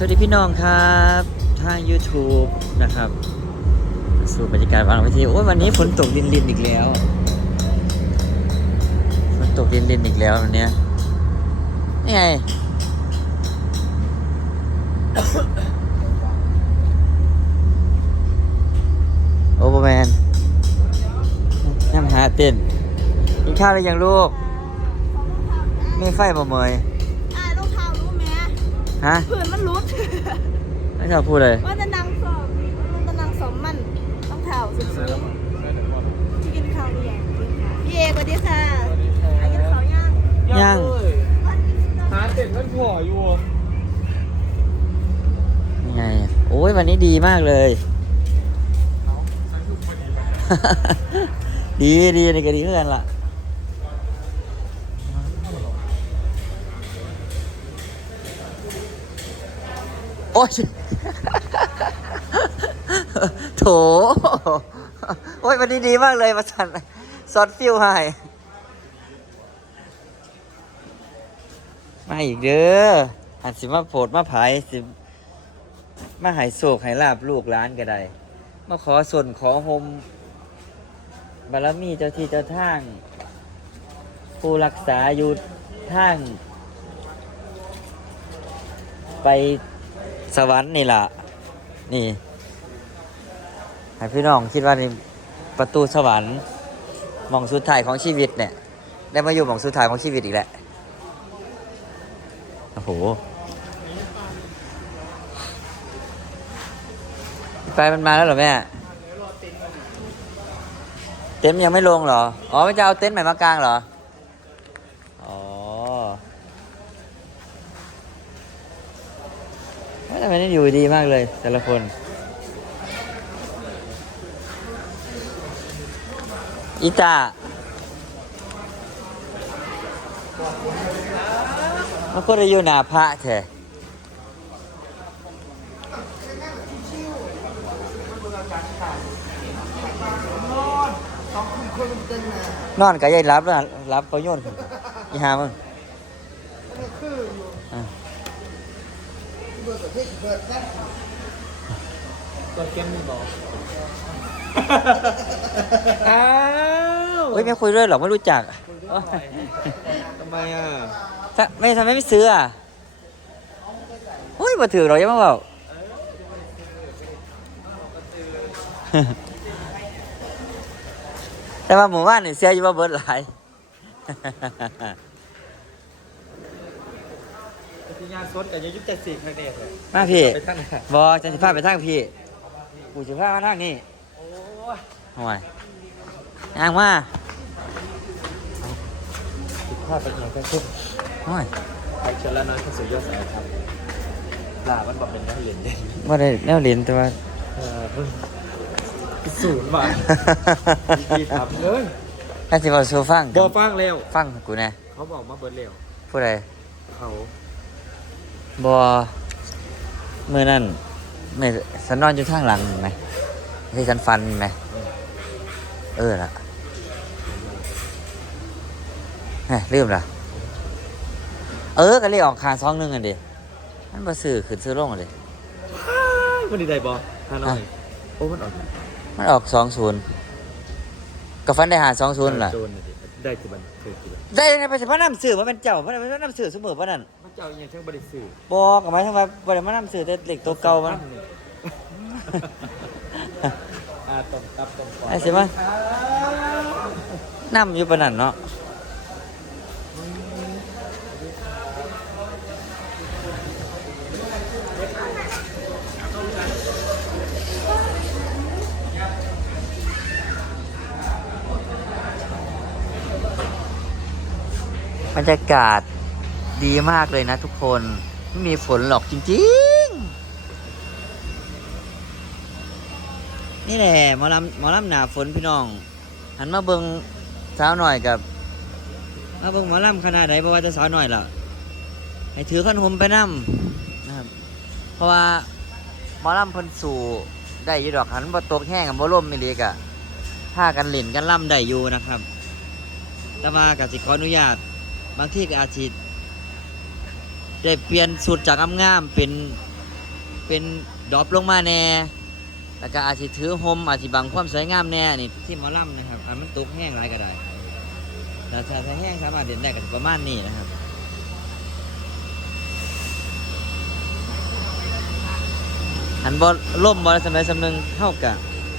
สวัสดีพี่น้องครับทาง YouTube นะครับสู่บรรยากาศวันวิธีโอ้ยวันนี้ฝนตกลินลินๆอีกแล้วฝนตกลินลินๆอีกแล้ววันเนี้ยนี่ไงโอเปอร์แมนย่ำหาเต้นกินข้าวหรือยังลูกมีไฟบ่เมยอ่ารองเท้ารู้ไหมฮะ ผื่นมันรุดไม่ ชอบพูดเลยว่าจะนั่งสอบมันจะนั่งสมมันต้องเท้าสูงๆที่กินข้าวหรือยังพี่เอกสวัสดีค่ะอะกินข้าวยังยังหาเต็ดมันผัวอยู่ยังไงโอ้ยวันนี้ดีมากเลย ดีดีนี่ก็ดีเพื่อนล่ะโอ้ย โถโอ้ยวันนี้ดีมากเลยมาสั่นซอสฟิวให้มาอีกเด้ออันสิมาโผดมาผายสิ มาหายโศกหายลาบลูกหล้านก็ได้ มาขอส่วนขอหมบารมีเจ้าที่เจ้าทาง ผู้รักษาอยู่ทาง ไปสวรรค์นี่ล่ะ นี่ ให้พี่น้องคิดว่านี่ประตูสวรรค์มองสุดท้ายของชีวิตเนี่ย ได้มาอยู่มองสุดท้ายของชีวิตอีกแหละโอ้โหไปมันมาแล้วเหรอแม่เต็นท์ยังไม่ลงเหรอ อ๋อไมันจะเอาเต็นท์ใหม่มากลางเหรอ อ๋อเฮ้ยทำไมนี่อยู่ดีมากเลยแต่ละคน อีตามันก็ได้อยู่หนาพระแท้นอนกับยายรับแล้วรับเขาโยนขึ้นอีหามึงอะตัวเกมมีบอกอ้า เฮ้ยไม่คุยด้วยหรอกไม่รู้จักทำไมอะถ้าไม่ทำไมไม่ซื้ออะเฮ้ยมาถือเรายังมาบอกแต่ว่าหมู่บ้านนี่เสียอยู่ว่าเบิร์ดหลายทีงานสดกับยุคเจ็ดสิบคะแนนเลยมาพี่ไปตั้งแต่บอจะสิพาไปทางพี่กูสิพามาทางนี้โอ้ยห่วยยางมา ผิดพลาดไปอย่างกันทุกห่วยไปเชิญแล้วน้อยเข้าสู่ยอดสายครับลามันบอกเป็นนักเรียนเด่นว่าได้แนวเรียนแต่ว่าเออเพิ่งศูนย์บาทดีครับเอ้ยน่าสิบอกสูฟังบอฟังเร็วฟังกูแน่เขาบอกมาเบิร์ดเร็วผู้ใดเขาบอมือนั่นไม่ฉันนอนอยู่ทางหลังไหมที่ฉันฟันไหมเออละ เฮ้ยลืมละเออก็เลยออกคาซองหนึงอันเดีมันมาซื้อขึ้นซื้อลงอันเดีมันดีใจบอฮานอยโอ้มันออกมันออกสองศูนย์ก็ฟันได้หาสองศูนย์ล่ะ โจรน่ะดิได้กี่บันเคยกี่บันได้ยังไงไปสิพระนำสื่อมาเป็นเจ้าพระนำพระนำสื่อเสมอพระนั่นมันจะเอาอย่างเช่นบริสุทธิ์บอกกับไม้ทั้งว่าบริมานำสื่อแต่เหล็กตัวเก่ามัน อ่าตรงตับตรงก่อนไอ้สิมันนำอยู่ปานนั่นเนาะ บรรยากาศดีมากเลยนะทุกคน ไม่มีฝนหรอกจริงๆ นี่แหละหมอลำหมอลำหนาฝนพี่น้อง หันมาเบิงสาวหน่อยกับ มาเบิงหมอลำขนาดไหนเพราะว่าจะสาวหน่อยล่ะให้ถือขนมไปนํนะครับ เพราะว่าหมอลำพิ่นสู่ได้ยู่ดอกหันบ่ตกแห้งกับบ่ล่มไม่เลีกอะผ้ากันเล่นกันล่ำได้อยู่นะครับ แต่ว่ากับสิขออนุญาต บางที่ก็อาจสิได้เปลี่ยนสูตรจากงามๆเป็นเป็นดรอปลงมาแน่แล้วก็อาจสิถือโฮมอาจสิบังความสวยงามแน่นี่ที่มอลำนะครับอันมันตกแห้งหลายก็ได้แต่ถ้าแห้งสามารถเด่นได้ก็สิประมาณนี้นะครับอันบอล่มบอลสมัยสำนึงเท่ากับ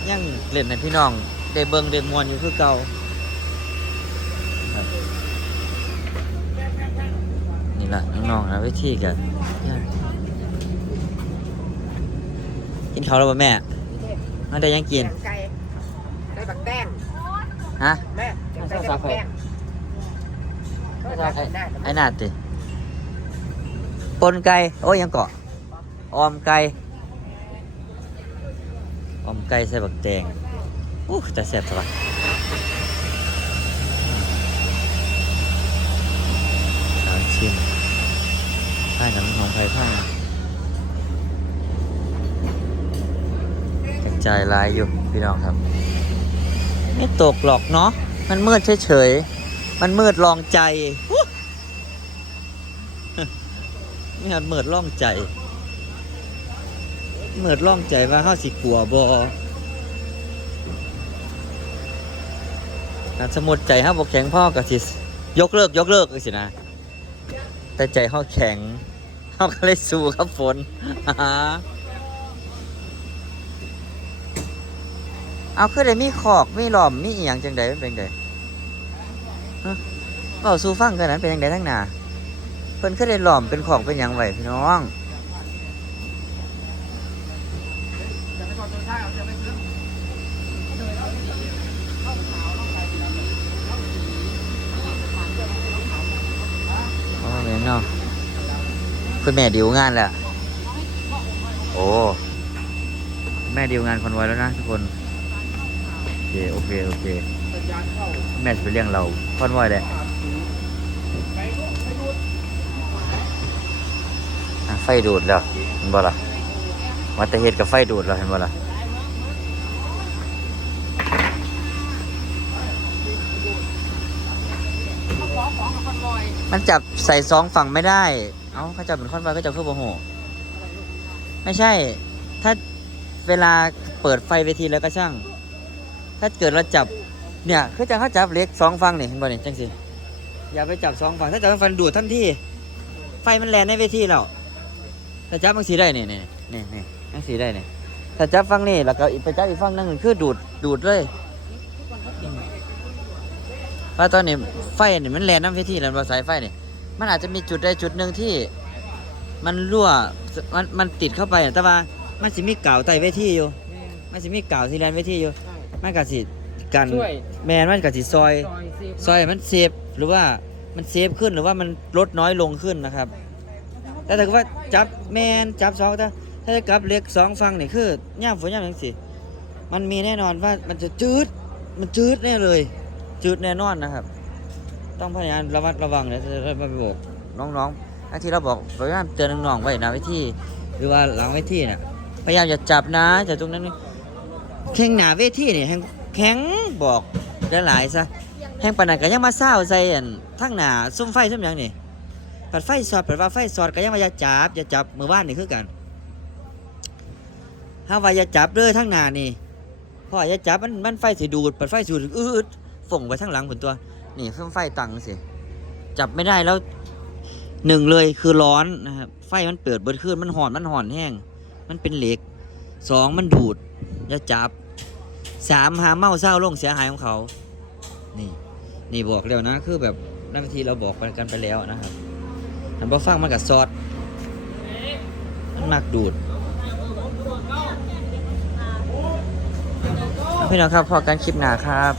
ยังเล่นในพี่น้องได้เบิงได้มวนอยู่คือเก่าครับ นี่แหละน้องๆนะวิธีกันกินข้าวแล้วป่ะแม่มาได้ยังกินไก่ไก่บักแต้งฮะ แม่ไก่บักแต้งไอ้นาดติปนไก่ โอ้ยยังเกาะ ออมไก่ ออมไก่ใส่บักแตงอู้จะแซ่บสบายสามชิ้น ผ้าหนังของไผ่ผ้ากระจายลายอยู่พี่น้องครับ ไม่ตกหรอกเนาะ มันมืดเฉยๆ มันมืดลองใจฮู้ไม่หัดมืดล่องใจมืดล่องใจว่าเฮาสิกลัวบ่ถ้าสมมุติใจเฮาบ่แข็งพ่อก็สิยกเลิกยกเลิกจังซี่นะ แต่ใจเฮาแข็งเฮาก็เลยสู้ครับฝนเอาคือได้มีขอกมีหลอมมีอีหยังจังใดมันเป็นจังใดเว้าสู่ฟังกันนั้นเป็นจังใดทั้งหน้าเพิ่นคือได้หลอมเป็นของเป็นหยังไว้พี่น้อง อ้แม่นเนาะคุณแม่ดิวงานแหล้วโอ้ แม่ดิวงานคอนไวแล้วนะทุกคนโอเคโอเคโอเค แม่จะไปเลี้ยงเราคอนไวแหละไฟดูดแล้วเห็นบ่ล่ะมาแต่เฮ็ดกับไฟดูดแล้วเห็นบ่ล่ะ มันจับใส่สองฝั่งไม่ได้ เอ้าเขาจับเป็นคอนไฟก็จับเพื่อโมโห ไม่ใช่ ถ้าเวลาเปิดไฟเวทีแล้วก็ช่าง ถ้าเกิดเราจับ เนี่ยคือจะเขาจับเล็กสองฝั่งนี่เห็นบ่นี่ยจังสิ อย่าไปจับสองฝั่งถ้าจับฝั่งดูดทันที ไฟมันแลนในเวทีแล้วถ้าจับมันสีได้เนี่ยเนี่นี่นี่มันสีได้เนี่ยถ้าจับฟังนี่แล้วก็อีกไปจับอีกฟังนึงคือดูดดูดเลย เพราะตอนนี้ไฟนี่มันแลนน้ำเวทีแล้วเราสายไฟนี่มันอาจจะมีจุดใดจุดหนึ่งที่ มันรั่วมันมันติดเข้าไปอะแต่ว่ามันสิมีกาวใต้เวทีอยู่ มันสิมีกาวที่แลนเวทีอยู่มันก็สิกันช่วย แมนมันก็สิซอย ซอยสิซอยให้มันเซฟหรือว่ามันเซฟขึ้นหรือว่ามันลดน้อยลงขึ้นนะครับ แต่ถ้าเกิดว่าจับแมนจับสองถ้าถ้าจะกลับเล็กสองฟังนี่คือย่ามฝนย่ามหยังสิมันมีแน่นอนว่ามันจะจืดมันจืดแน่เลย จืดแน่นอนนะครับ ต้องพยายามระมัดระวังนะจะได้ไม่บอกน้องๆอันที่เราบอกพยายามเตือนน้องๆไว้นะไว้ที่ หรือว่าหลังไว้ที่น่ะพยายามอย่าจับนะจับตรงนั้นแข้งหนาเวทีนี่แข็งแข็งบอกหลายๆซะแห่งปานนันก็ยังมาเศร้าใส่อันทั้งหนาซุ่มไฟซุ่มหยังนี่ปัดไฟสอดปัดว่าไฟสอดก็ยังว่าอย่าจับอย่าจับมือบ้านนี่คือกันถ้าว่าอย่าจับเด้อทั้งหนานี่เพราะว่าอย่าจับมันมันไฟสิดูดปัดไฟสูดอืด ฝ่งไปทั้งหลังผลตัว นี่เครื่องไฟตังสิจับไม่ได้แล้วหนึ่งเลยคือร้อนนะครับไฟมันเปิดเบิดขึ้นมันห่อนมันห่อนแห้ง มันเป็นเหล็กสองมันดูดอย่าจับสามหาเมาเศร้าลงเสียหายของเขา นี่นี่บอกแล้วนะ คือแบบนาทีเราบอกกันไปแล้วนะครับมันพอฟังมันกับซอสมันมากดูดพี่น้องครับพอกันคลิปหนาครับ